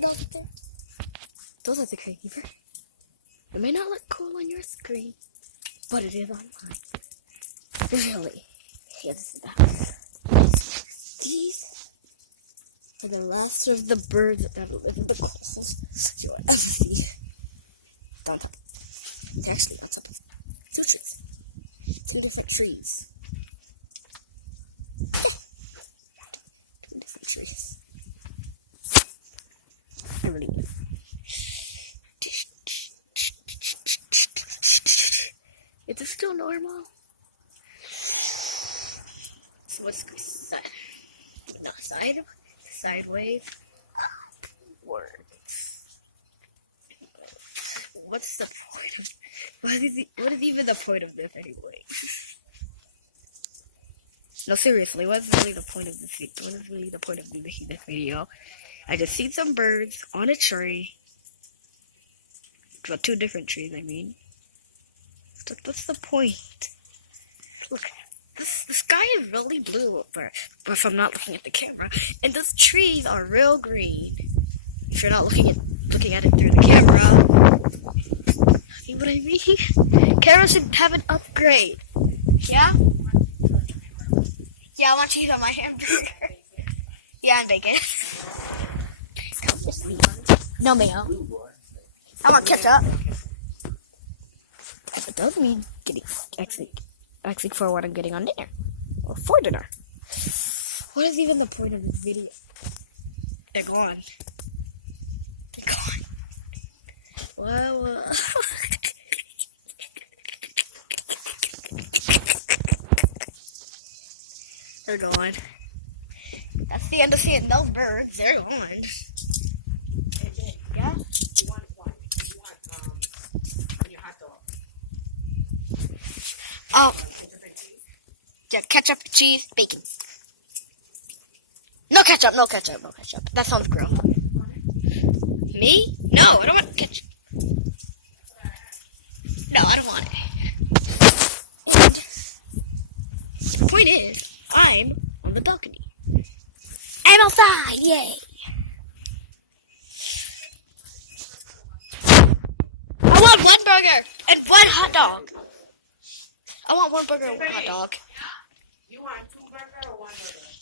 you guys up there? Those are the creeper. It may not look cool on your screen, but it is on mine. Really. Here, this is the house. These are the last of the birds that live in the closest you'll ever see. Down top. Actually, on top of 2 trees. 2 different trees. Yeah. 2 different trees. I really do. Is this still normal? So what's the side? Not side. Sideways. Words. What's the point of? What is even the point of this anyway? No, seriously, what's really the point of this video? What is really the point of making this video? I just seen some birds on a tree. Well, 2 different trees, I mean. So what's the point? Look, the sky is really blue, but if I'm not looking at the camera, and those trees are real green. If you're not looking at it through the camera, see what I mean? Cameras should have an upgrade. Yeah? Yeah, I want cheese on my hamburger. Yeah, and bacon. No mayo. I want ketchup. It does mean getting asking for what I'm getting on dinner. Or for dinner. What is even the point of this video? They're gone. They're gone. Well, they're gone. That's the end of seeing those birds. They're gone. Yeah? You want your hot dog? Oh. Yeah, ketchup, cheese, bacon. No ketchup, no ketchup, no ketchup. That sounds gross. Me? No, I don't want ketchup. No, I don't want it. And the point is, I'm on the balcony. I'm outside, yay! I want 1 burger and 1 hot dog. I want 1 burger and 1 hot dog. You want 2 burgers or 1 burger?